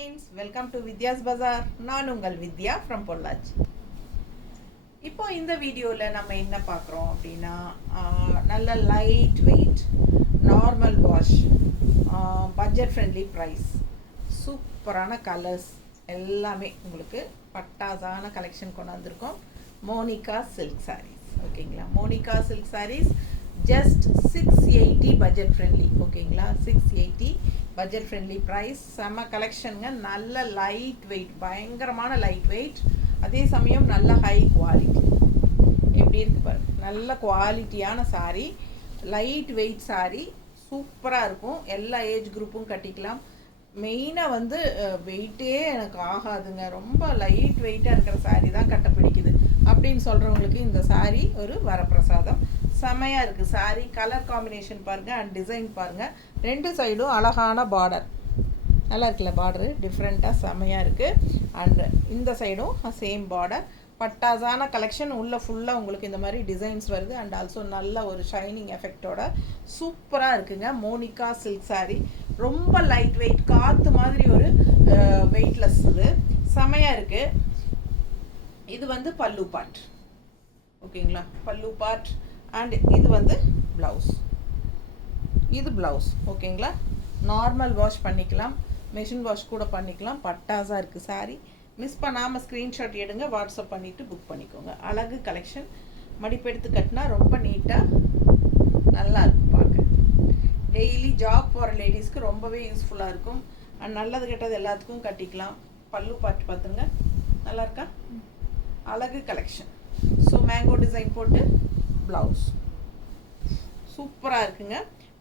Friends, welcome to Vidya's பஜார். நான் உங்கள் வித்யா from Pollachi. இப்போ இந்த வீடியோவில் நம்ம என்ன பார்க்குறோம் அப்படின்னா, நல்ல light weight normal wash, budget friendly price, சூப்பரான கலர்ஸ் எல்லாமே உங்களுக்கு பட்டாசான கலெக்ஷன் கொண்டு வந்திருக்கோம். மோனிகா சில்க் சாரீஸ், ஓகேங்களா? Monika silk saris just 680 budget friendly, ஓகேங்களா? 680 பட்ஜெட் ஃப்ரெண்ட்லி ப்ரைஸ். செம்ம கலெக்ஷனுங்க. நல்ல லைட் வெயிட், பயங்கரமான லைட் வெயிட், அதே சமயம் நல்ல ஹை குவாலிட்டி. எப்படி இருக்கு பாருங்க, நல்ல குவாலிட்டியான சாரீ, லைட் வெயிட் சாரீ, சூப்பராக இருக்கும். எல்லா ஏஜ் குரூப்பும் கட்டிக்கலாம். மெயினாக வந்து வெயிட்டே எனக்கு ஆகாதுங்க, ரொம்ப லைட் வெயிட்டாக இருக்கிற சாரீ தான் கட்ட பிடிக்குது அப்படின்னு சொல்கிறவங்களுக்கு இந்த சாரீ ஒரு வரப்பிரசாதம். செமையாக இருக்குது சாரீ. கலர் காம்பினேஷன் பாருங்கள் அண்ட் டிசைன் பாருங்கள். ரெண்டு சைடும் அழகான பார்டர், நல்லா இருக்குல்ல? பார்டரு டிஃப்ரெண்ட்டாக செமையாக இருக்குது. அண்ட் இந்த சைடும் சேம் பார்டர். பட்டாசான கலெக்ஷன். உள்ளே ஃபுல்லாக உங்களுக்கு இந்த மாதிரி டிசைன்ஸ் வருது அண்ட் ஆல்சோ நல்ல ஒரு ஷைனிங் எஃபெக்டோட சூப்பராக இருக்குங்க. மோனிகா சில்க் சாரீ ரொம்ப லைட் வெயிட், காற்று மாதிரி ஒரு வெயிட்லெஸ், இது செமையாக இருக்குது. இது வந்து பல்லு பார்ட், ஓகேங்களா? பல்லு பார்ட். அண்ட் இது வந்து ப்ளவுஸ், இது ப்ளவுஸ், ஓகேங்களா? நார்மல் வாஷ் பண்ணிக்கலாம், மெஷின் வாஷ் கூட பண்ணிக்கலாம். பட்டாஸாக இருக்குது சாரீ. மிஸ் பண்ணாமல் ஸ்க்ரீன்ஷாட் எடுங்க, வாட்ஸ்அப் பண்ணிவிட்டு புக் பண்ணிக்கோங்க. அழகு கலெக்ஷன். மடிப்பெடுத்து கட்டினா ரொம்ப நீட்டாக நல்லா இருக்கும் பார்க்க. டெய்லி ஜாப் போகிற லேடிஸ்க்கு ரொம்பவே யூஸ்ஃபுல்லாக இருக்கும். அண்ட் நல்லது கெட்டது எல்லாத்துக்கும் கட்டிக்கலாம். பல்லு பார்த்து பார்த்துங்க, நல்லா இருக்கா? அழகு கலெக்ஷன். ஸோ மேங்கோ டிசைன் போட்டு ப்ளவுஸ் சூப்பராக இருக்குங்க.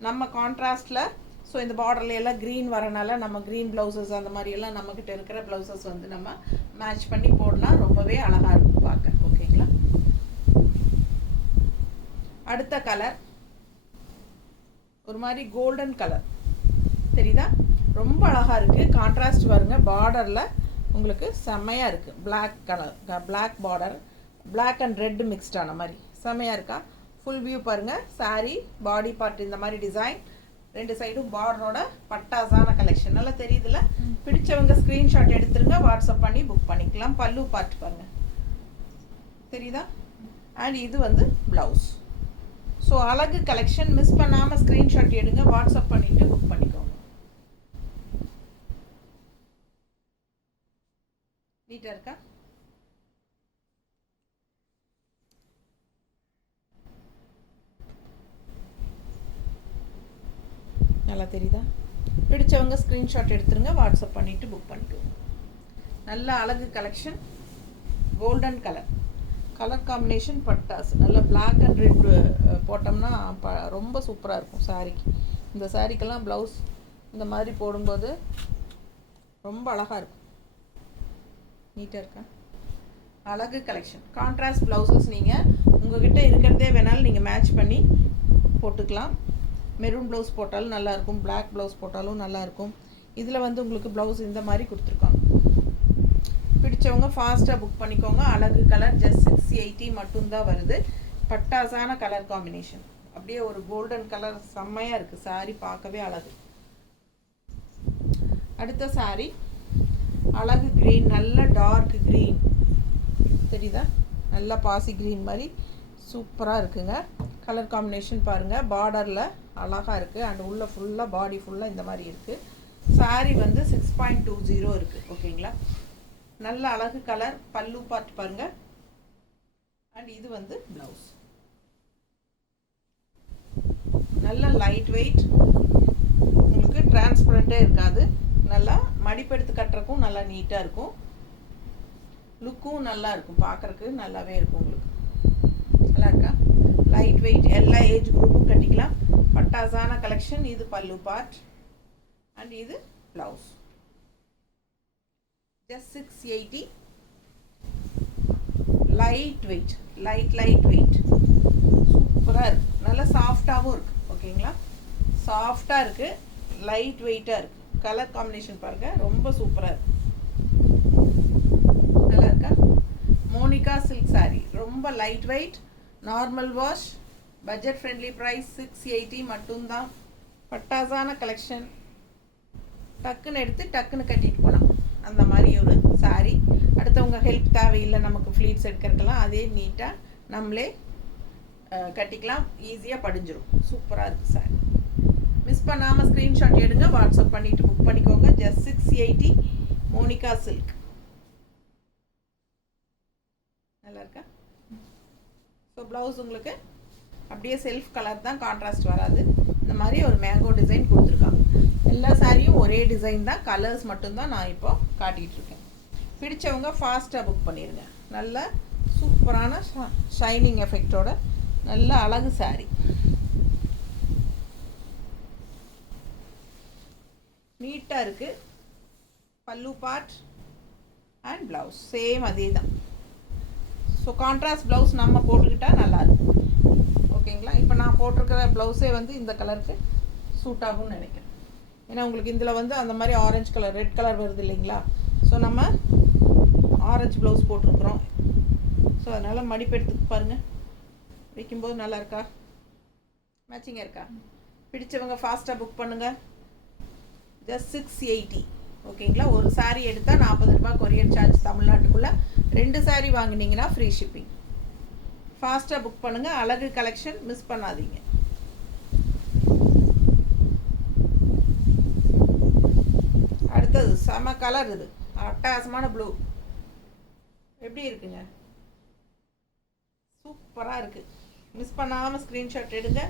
நம்ம கான்ட்ராஸ்டில், ஸோ இந்த பார்டரில் எல்லாம் க்ரீன் வரனால நம்ம க்ரீன் ப்ளவுசஸ் அந்த மாதிரியெல்லாம் நம்மக்கிட்ட இருக்கிற ப்ளவுசஸ் வந்து நம்ம மேட்ச் பண்ணி போடலாம். ரொம்பவே அழகாக இருக்கும் பார்க்க, ஓகேங்களா? அடுத்த கலர் ஒரு மாதிரி கோல்டன் கலர் தெரியுதா? ரொம்ப அழகாக இருக்குது. கான்ட்ராஸ்ட் பாருங்க, பார்டரில் உங்களுக்கு செம்மையாக இருக்குது. Black colour, black border, black and red மிக்ஸ்டான மாதிரி செம்மையாக இருக்கா? ஃபுல் வியூ பாருங்கள். சாரீ பாடி பார்ட் இந்த மாதிரி டிசைன், ரெண்டு சைடும் பார்டரோட பட்டாசான கலெக்ஷன். நல்லா தெரியுதுல்ல? பிடிச்சவங்க ஸ்க்ரீன்ஷாட் எடுத்துருங்க, வாட்ஸ்அப் பண்ணி புக் பண்ணிக்கலாம். பல்லு பார்ட் பாருங்க, தெரியுதா? அண்ட் இது வந்து ப்ளவுஸ். ஸோ அழகு கலெக்ஷன். மிஸ் பண்ணாமல் ஸ்க்ரீன்ஷாட் எடுங்க, வாட்ஸ்அப் பண்ணிவிட்டு புக் பண்ணிக்கோங்க. நீட்டாக இருக்கா? நல்லா தெரியுதா? பிடிச்சவங்க ஸ்க்ரீன்ஷாட் எடுத்துருங்க, வாட்ஸ்அப் பண்ணிவிட்டு புக் பண்ணிக்கோங்க. நல்ல அழகு collection. Golden colour, colour combination பட்டாஸ். நல்ல பிளாக் அண்ட் ரெட் போட்டோம்னா ரொம்ப சூப்பராக இருக்கும் சாரீக்கு. இந்த சாரீக்கெல்லாம் ப்ளவுஸ் இந்த மாதிரி போடும்போது ரொம்ப அழகாக இருக்கும். நீட்டாக இருக்கா? அழகு கலெக்ஷன். கான்ட்ராஸ்ட் ப்ளவுசஸ் நீங்கள் உங்கள்கிட்ட இருக்கிறதே வேணாலும் நீங்கள் மேட்ச் பண்ணி போட்டுக்கலாம். மெரூன் ப்ளவுஸ் போட்டாலும் நல்லாயிருக்கும், பிளாக் ப்ளவுஸ் போட்டாலும் நல்லாயிருக்கும். இதில் வந்து உங்களுக்கு ப்ளவுஸ் இந்த மாதிரி கொடுத்துருக்காங்க. பிடிச்சவங்க ஃபாஸ்ட்டாக புக் பண்ணிக்கோங்க. அழகு கலர். ஜஸ்ட் 680 மட்டும்தான் வருது. பட்டாசான கலர் காம்பினேஷன், அப்படியே ஒரு கோல்டன் கலர், செம்மையாக இருக்குது சாரீ, பார்க்கவே அழகு. அடுத்த சாரீ அழகு க்ரீன், நல்ல டார்க் க்ரீன் தெரியுதா? நல்லா பாசி க்ரீன் மாதிரி சூப்பராக இருக்குங்க. கலர் காம்பினேஷன் பாருங்கள். பார்டரில் அழகாக இருக்குது அண்ட் உள்ள ஃபுல்லாக பாடி ஃபுல்லாக இந்த மாதிரி இருக்குது. சாரீ வந்து 6.20 இருக்குது, ஓகேங்களா? நல்ல அழகு கலர். பல்லு பார்ட் பாருங்கள். அண்ட் இது வந்து ப்ளவுஸ். நல்ல லைட் வெயிட், உங்களுக்கு டிரான்ஸ்பரண்ட்டே இருக்காது. நல்லா மடிப்பெடுத்து கட்டுறக்கும் நல்லா நீட்டாக இருக்கும். லுக்கும் நல்லா இருக்கும், பார்க்குறக்கு நல்லாவே இருக்கும். உங்களுக்கு நல்லா இருக்கா? லைட் வெயிட், எல்லா ஏஜ் குரூப்பும் கட்டிக்கலாம். பட்டாசான கலெக்ஷன். இது பல்லு பார்ட் அண்ட் இது blouse. Just 680. Light weight, light weight, சூப்பராக இருக்குது. நல்லா சாஃப்டாகவும் இருக்குது, ஓகேங்களா? சாஃப்டாக இருக்குது, லைட் வெயிட்டாக இருக்குது. கலர் காம்பினேஷன் பாருங்கள், ரொம்ப சூப்பராக இருக்குது. நல்லா இருக்கா? மோனிகா சில்க் சாரீ ரொம்ப light weight, normal wash, budget friendly price 680 மட்டும்தான். பட்டாசான கலெக்ஷன். டக்குன்னு எடுத்து டக்குன்னு கட்டிட்டு போகலாம். அந்த மாதிரி ஒரு சாரீ. அடுத்தவங்க ஹெல்ப் தேவையில்லை, நமக்கு ஃப்ளீட்ஸ் எடுக்கிறதுக்கெல்லாம் அதே நீட்டாக நம்மளே கட்டிக்கலாம், ஈஸியாக படிஞ்சிடும். சூப்பராக இருக்குது சாரி. மிஸ் பண்ணாமல் ஸ்க்ரீன்ஷாட் எடுங்க, வாட்ஸ்அப் பண்ணிவிட்டு புக் பண்ணிக்கோங்க. Just 680 Monika silk. நல்லா இருக்கா? ஸோ ப்ளவுஸ் உங்களுக்கு அப்படியே செல்ஃப் கலர் தான், கான்ட்ராஸ்ட் வராது. இந்த மாதிரி ஒரு மேங்கோ டிசைன் கொடுத்துருக்காங்க. எல்லா சாரியும் ஒரே டிசைன் தான், கலர்ஸ் மட்டும்தான் நான் இப்போ காட்டிகிட்ருக்கேன். பிடிச்சவங்க ஃபாஸ்ட்டாக புக் பண்ணிடுங்க. நல்ல சூப்பரான ஷைனிங் எஃபெக்டோட நல்ல அழகு சாரி. நீட்டாக இருக்குது. பல்லு பார்ட் அண்ட் ப்ளவுஸ் சேம் அதே தான். ஸோ கான்ட்ராஸ்ட் ப்ளவுஸ் நம்ம போட்டுக்கிட்டால் நல்லாயிருக்கும். ஓகேங்களா? இப்போ நான் போட்டிருக்கிற ப்ளவுஸே வந்து இந்த கலருக்கு சூட் ஆகும்னு நினைக்கிறேன். ஏன்னா உங்களுக்கு இதில் வந்து அந்த மாதிரி ஆரஞ்சு கலர், ரெட் கலர் வருது இல்லைங்களா? ஸோ நம்ம ஆரஞ்சு ப்ளவுஸ் போட்டிருக்குறோம். ஸோ அதனால் மடிப்பு எடுத்து பாருங்கள், வைக்கும்போது நல்லா இருக்கா, மேட்சிங்காக இருக்கா? பிடிச்சவங்க ஃபாஸ்ட்டாக புக் பண்ணுங்கள். ஜஸ்ட் 680. ஓகேங்களா? ஒரு சாரீ எடுத்தால் 40 ரூபாய் கொரியர் சார்ஜ் தமிழ்நாட்டுக்குள்ளே. 2 சாரீ வாங்கினீங்கன்னா ஃப்ரீ ஷிப்பிங். ஃபாஸ்ட்டாக புக் பண்ணுங்கள். அழகு கலெக்ஷன் மிஸ் பண்ணாதீங்க. அடுத்தது செம கலர், இது அட்டகாசமான ப்ளூ. எப்படி இருக்குங்க? சூப்பராக இருக்குது. மிஸ் பண்ணாமல் ஸ்க்ரீன்ஷாட் எடுங்க,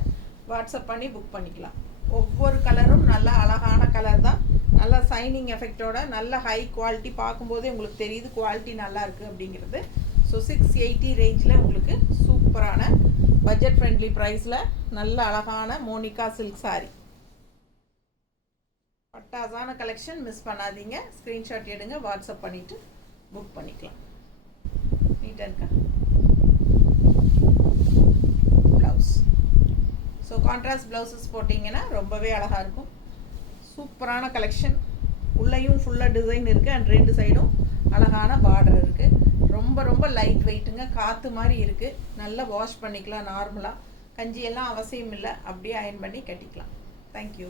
வாட்ஸ்அப் பண்ணி புக் பண்ணிக்கலாம். ஒவ்வொரு கலரும் நல்ல அழகான கலர் தான், நல்ல சைனிங் எஃபெக்டோட, நல்ல ஹை குவாலிட்டி. பார்க்கும்போதே உங்களுக்கு தெரியுது குவாலிட்டி நல்லா இருக்குது அப்படிங்கிறது. ஸோ 680 ரேஞ்சில் உங்களுக்கு சூப்பரான பட்ஜெட் ஃப்ரெண்ட்லி ப்ரைஸில் நல்ல அழகான மோனிகா சில்க் சாரி. பட்டாசான கலெக்ஷன், மிஸ் பண்ணாதீங்க. ஸ்க்ரீன்ஷாட் எடுங்க, வாட்ஸ்அப் பண்ணிவிட்டு புக் பண்ணிக்கலாம். நீட்டாக இருக்கா ப்ளவுஸ்? ஸோ கான்ட்ராஸ்ட் ப்ளவுஸஸ் போட்டிங்கன்னா ரொம்பவே அழகாக இருக்கும். சூப்பரான கலெக்ஷன். உள்ளேயும் ஃபுல்லாக டிசைன் இருக்குது அண்ட் 2 சைடும் அழகான பார்டர் இருக்குது. ரொம்ப ரொம்ப லைட் வெயிட்டுங்க, காற்று மாதிரி இருக்குது. நல்லா வாஷ் பண்ணிக்கலாம். நார்மலாக கஞ்சியெல்லாம் அவசியம் இல்லை, அப்படியே அயன் பண்ணி கட்டிக்கலாம். தேங்க்யூ.